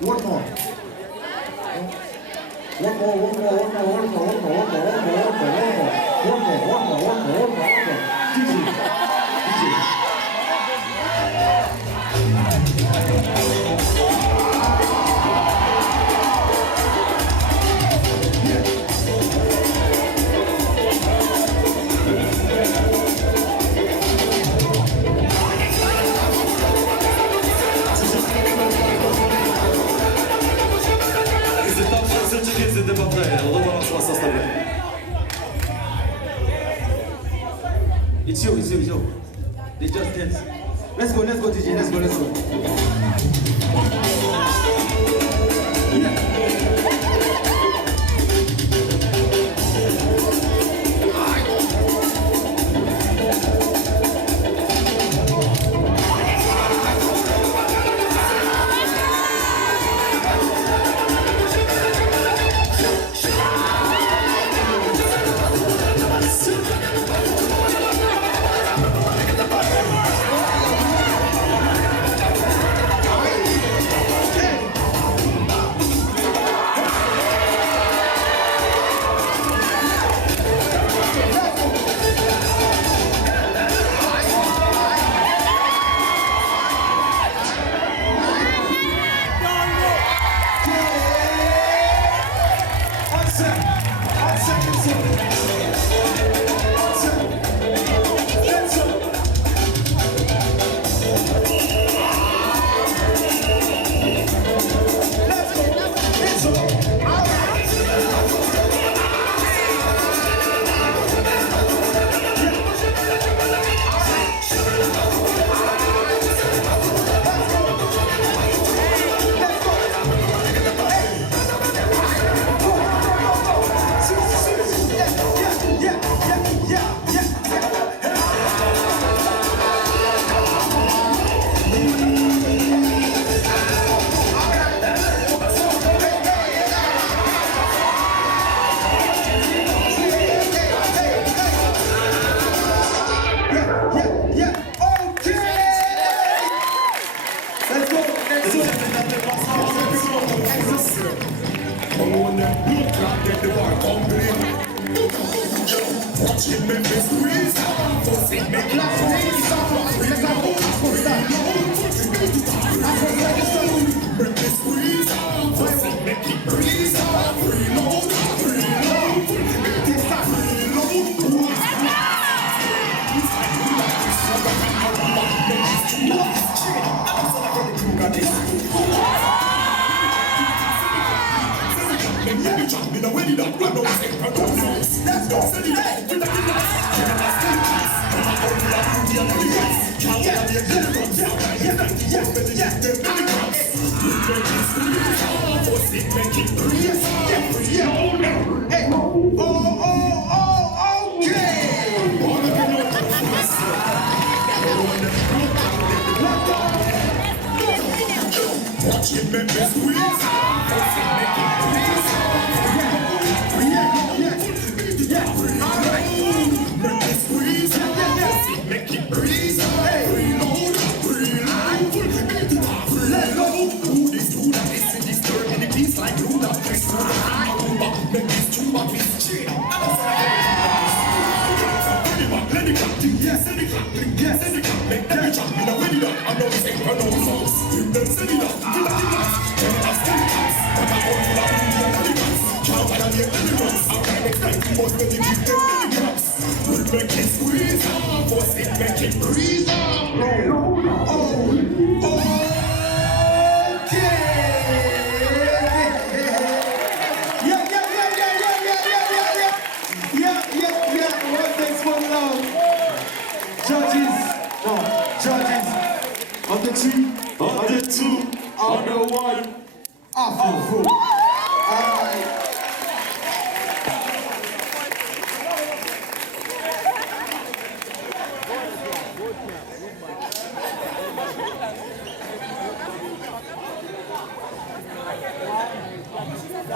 One more. One more, one more, one more, one more, one more, one more, one more, one more, one more, one more, one more, one more. DJ. It's you. They just dance. Let's go, DJ, let's go. Yeah.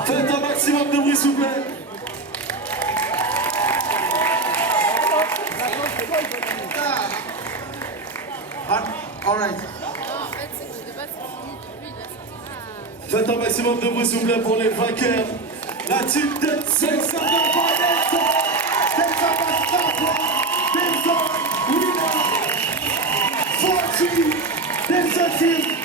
Faites un maximum de bruit, s'il vous plaît. All right. Faites un maximum de bruit s'il vous plaît pour les vainqueurs. La team de Sexa Team